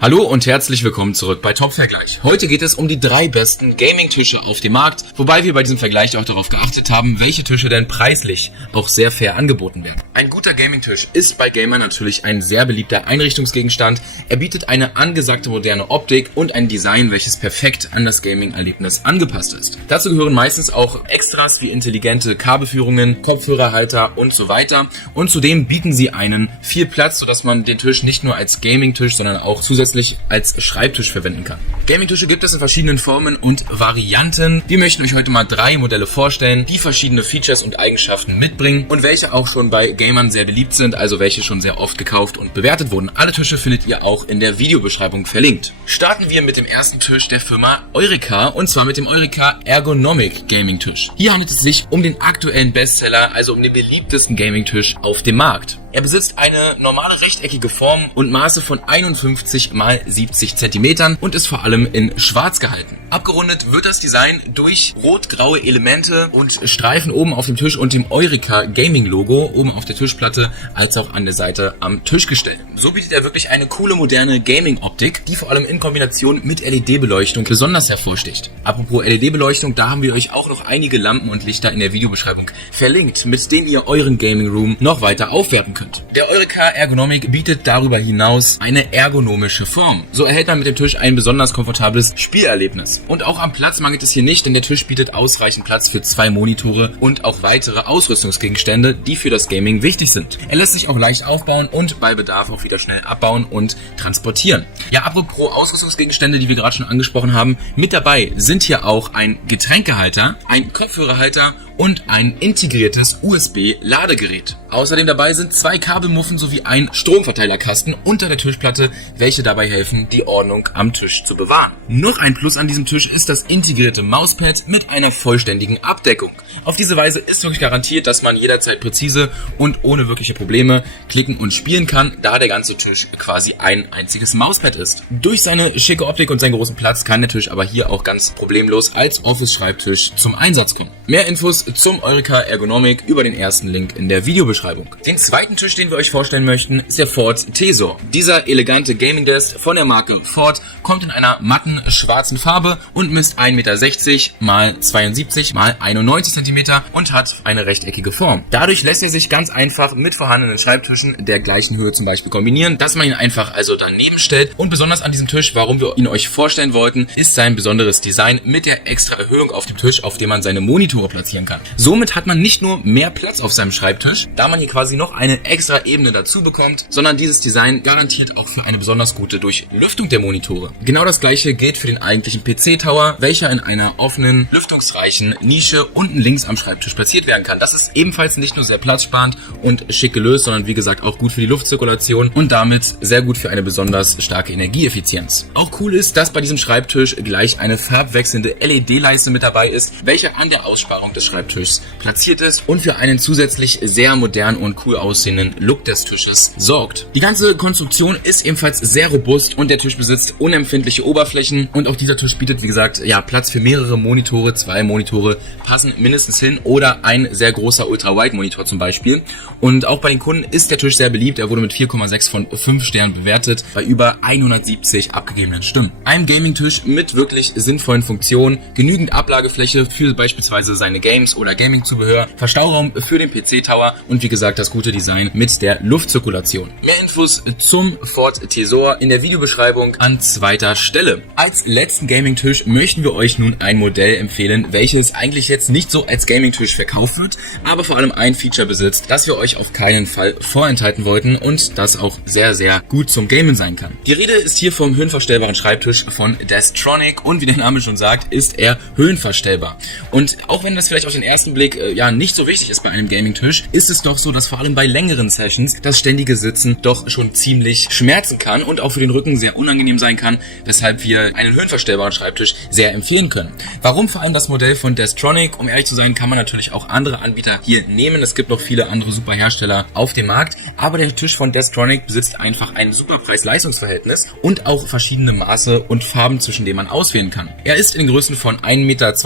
Hallo und herzlich willkommen zurück bei Top Vergleich. Heute geht es um die 3 besten Gaming-Tische auf dem Markt, wobei wir bei diesem Vergleich auch darauf geachtet haben, welche Tische denn preislich auch sehr fair angeboten werden. Ein guter Gaming-Tisch ist bei Gamern natürlich ein sehr beliebter Einrichtungsgegenstand. Er bietet eine angesagte moderne Optik und ein Design, welches perfekt an das Gaming-Erlebnis angepasst ist. Dazu gehören meistens auch Extras wie intelligente Kabelführungen, Kopfhörerhalter und so weiter. Und zudem bieten sie einen viel Platz, sodass man den Tisch nicht nur als Gaming-Tisch, sondern auch zusätzlich als Schreibtisch verwenden kann. Gaming-Tische gibt es in verschiedenen Formen und Varianten. Wir möchten euch heute mal 3 Modelle vorstellen, die verschiedene Features und Eigenschaften mitbringen und welche auch schon bei Gamern sehr beliebt sind, also welche schon sehr oft gekauft und bewertet wurden. Alle Tische findet ihr auch in der Videobeschreibung verlinkt. Starten wir mit dem ersten Tisch der Firma Eureka, und zwar mit dem Eureka Ergonomic Gaming-Tisch. Hier handelt es sich um den aktuellen Bestseller, also um den beliebtesten Gaming-Tisch auf dem Markt. Er besitzt eine normale rechteckige Form und Maße von 51 x 70 cm und ist vor allem in schwarz gehalten. Abgerundet wird das Design durch rot-graue Elemente und Streifen oben auf dem Tisch und dem Eureka Gaming Logo oben auf der Tischplatte als auch an der Seite am Tischgestell. So bietet er wirklich eine coole moderne Gaming-Optik, die vor allem in Kombination mit LED-Beleuchtung besonders hervorsticht. Apropos LED-Beleuchtung, da haben wir euch auch noch einige Lampen und Lichter in der Videobeschreibung verlinkt, mit denen ihr euren Gaming Room noch weiter aufwerten könnt. Der Eureka Ergonomic bietet darüber hinaus eine ergonomische Form. So erhält man mit dem Tisch ein besonders komfortables Spielerlebnis. Und auch am Platz mangelt es hier nicht, denn der Tisch bietet ausreichend Platz für 2 Monitore und auch weitere Ausrüstungsgegenstände, die für das Gaming wichtig sind. Er lässt sich auch leicht aufbauen und bei Bedarf auch wieder schnell abbauen und transportieren. Ja, apropos Ausrüstungsgegenstände, die wir gerade schon angesprochen haben, mit dabei sind hier auch ein Getränkehalter, ein Kopfhörerhalter und ein integriertes USB-Ladegerät. Außerdem dabei sind 2 Kabelmuffen sowie ein Stromverteilerkasten unter der Tischplatte, welche dabei helfen, die Ordnung am Tisch zu bewahren. Noch ein Plus an diesem Tisch ist das integrierte Mauspad mit einer vollständigen Abdeckung. Auf diese Weise ist wirklich garantiert, dass man jederzeit präzise und ohne wirkliche Probleme klicken und spielen kann, da der ganze Tisch quasi ein einziges Mauspad ist. Durch seine schicke Optik und seinen großen Platz kann der Tisch aber hier auch ganz problemlos als Office-Schreibtisch zum Einsatz kommen. Mehr Infos zum Eureka Ergonomic über den ersten Link in der Videobeschreibung. Den zweiten Tisch, den wir euch vorstellen möchten, ist der Ford Tesor. Dieser elegante Gaming Desk von der Marke Ford kommt in einer matten schwarzen Farbe und misst 1,60 Meter x 72 x 91 cm und hat eine rechteckige Form. Dadurch lässt er sich ganz einfach mit vorhandenen Schreibtischen der gleichen Höhe zum Beispiel kombinieren, dass man ihn einfach also daneben stellt. Und besonders an diesem Tisch, warum wir ihn euch vorstellen wollten, ist sein besonderes Design mit der extra Erhöhung auf dem Tisch, auf dem man seine Monitore platzieren kann. Somit hat man nicht nur mehr Platz auf seinem Schreibtisch, da man hier quasi noch eine extra Ebene dazu bekommt, sondern dieses Design garantiert auch für eine besonders gute Durchlüftung der Monitore. Genau das gleiche gilt für den eigentlichen PC-Tower, welcher in einer offenen, lüftungsreichen Nische unten links am Schreibtisch platziert werden kann. Das ist ebenfalls nicht nur sehr platzsparend und schick gelöst, sondern wie gesagt auch gut für die Luftzirkulation und damit sehr gut für eine besonders starke Energieeffizienz. Auch cool ist, dass bei diesem Schreibtisch gleich eine farbwechselnde LED-Leiste mit dabei ist, welche an der Aussparung des Schreibtischs platziert ist und für einen zusätzlich sehr modernen und cool aussehenden Look des Tisches sorgt. Die ganze Konstruktion ist ebenfalls sehr robust und der Tisch besitzt unempfindliche Oberflächen und auch dieser Tisch bietet, wie gesagt, ja, Platz für mehrere Monitore. 2 Monitore passen mindestens hin oder ein sehr großer Ultra-Wide-Monitor zum Beispiel. Und auch bei den Kunden ist der Tisch sehr beliebt. Er wurde mit 4,6 von 5 Sternen bewertet bei über 170 abgegebenen Stimmen. Ein Gaming-Tisch mit wirklich sinnvollen Funktionen, genügend Ablagefläche für beispielsweise seine Games oder Gaming-Zubehör, Verstauraum für den PC-Tower und wie gesagt das gute Design mit der Luftzirkulation. Mehr Infos zum Ford Tesor in der Videobeschreibung an zweiter Stelle. Als letzten Gaming-Tisch möchten wir euch nun ein Modell empfehlen, welches eigentlich jetzt nicht so als Gaming-Tisch verkauft wird, aber vor allem ein Feature besitzt, das wir euch auf keinen Fall vorenthalten wollten und das auch sehr, sehr gut zum Gamen sein kann. Die Rede ist hier vom höhenverstellbaren Schreibtisch von Destronic und wie der Name schon sagt, ist er höhenverstellbar. Und auch wenn das vielleicht auf den ersten Blick ja nicht so wichtig ist bei einem Gaming-Tisch, ist es doch so, dass vor allem bei längeren Sessions das ständige Sitzen doch schon ziemlich schmerzen kann und auch für den Rücken sehr unangenehm sein kann, weshalb wir einen höhenverstellbaren Schreibtisch sehr empfehlen können. Warum vor allem das Modell von Destronic? Um ehrlich zu sein, kann man natürlich auch andere Anbieter hier nehmen. Es gibt noch viele andere super Hersteller auf dem Markt, aber der Tisch von Destronic besitzt einfach ein super Preis-Leistungs-Verhältnis und auch verschiedene Maße und Farben, zwischen denen man auswählen kann. Er ist in Größen von 1,20 Meter x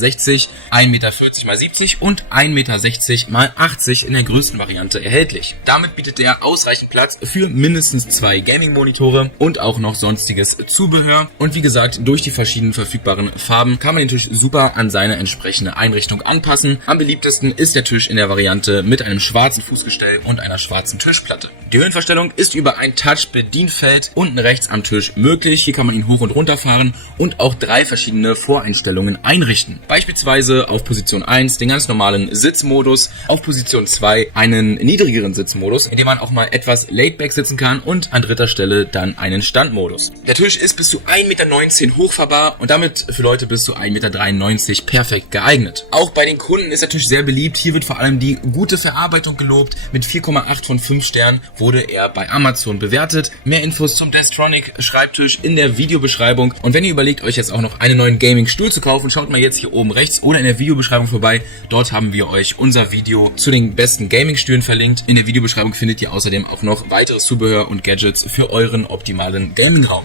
60, 1,40 Meter 1,45 x 70 und 1,60 Meter x 80 in der größten Variante erhältlich. Damit bietet er ausreichend Platz für mindestens 2 Gaming-Monitore und auch noch sonstiges Zubehör. Und wie gesagt, durch die verschiedenen verfügbaren Farben kann man den Tisch super an seine entsprechende Einrichtung anpassen. Am beliebtesten ist der Tisch in der Variante mit einem schwarzen Fußgestell und einer schwarzen Tischplatte. Die Höhenverstellung ist über ein Touch-Bedienfeld unten rechts am Tisch möglich. Hier kann man ihn hoch und runter fahren und auch 3 verschiedene Voreinstellungen einrichten. Beispielsweise auf Position 1 den ganz normalen Sitzmodus, auf Position 2 einen niedrigeren Sitzmodus, in dem man auch mal etwas laidback sitzen kann und an dritter Stelle dann einen Standmodus. Der Tisch ist bis zu 1,19 Meter hochfahrbar und damit für Leute bis zu 1,93 Meter perfekt geeignet. Auch bei den Kunden ist der Tisch sehr beliebt. Hier wird vor allem die gute Verarbeitung gelobt. Mit 4,8 von 5 Sternen wurde er bei Amazon bewertet. Mehr Infos zum Destronic Schreibtisch in der Videobeschreibung. Und wenn ihr überlegt, euch jetzt auch noch einen neuen Gaming-Stuhl zu kaufen, schaut mal jetzt hier oben rechts oder in der Videobeschreibung vorbei. Dort haben wir euch unser Video zu den besten Gaming-Stühlen verlinkt. In der Videobeschreibung findet ihr außerdem auch noch weiteres Zubehör und Gadgets für euren optimalen Gaming-Raum.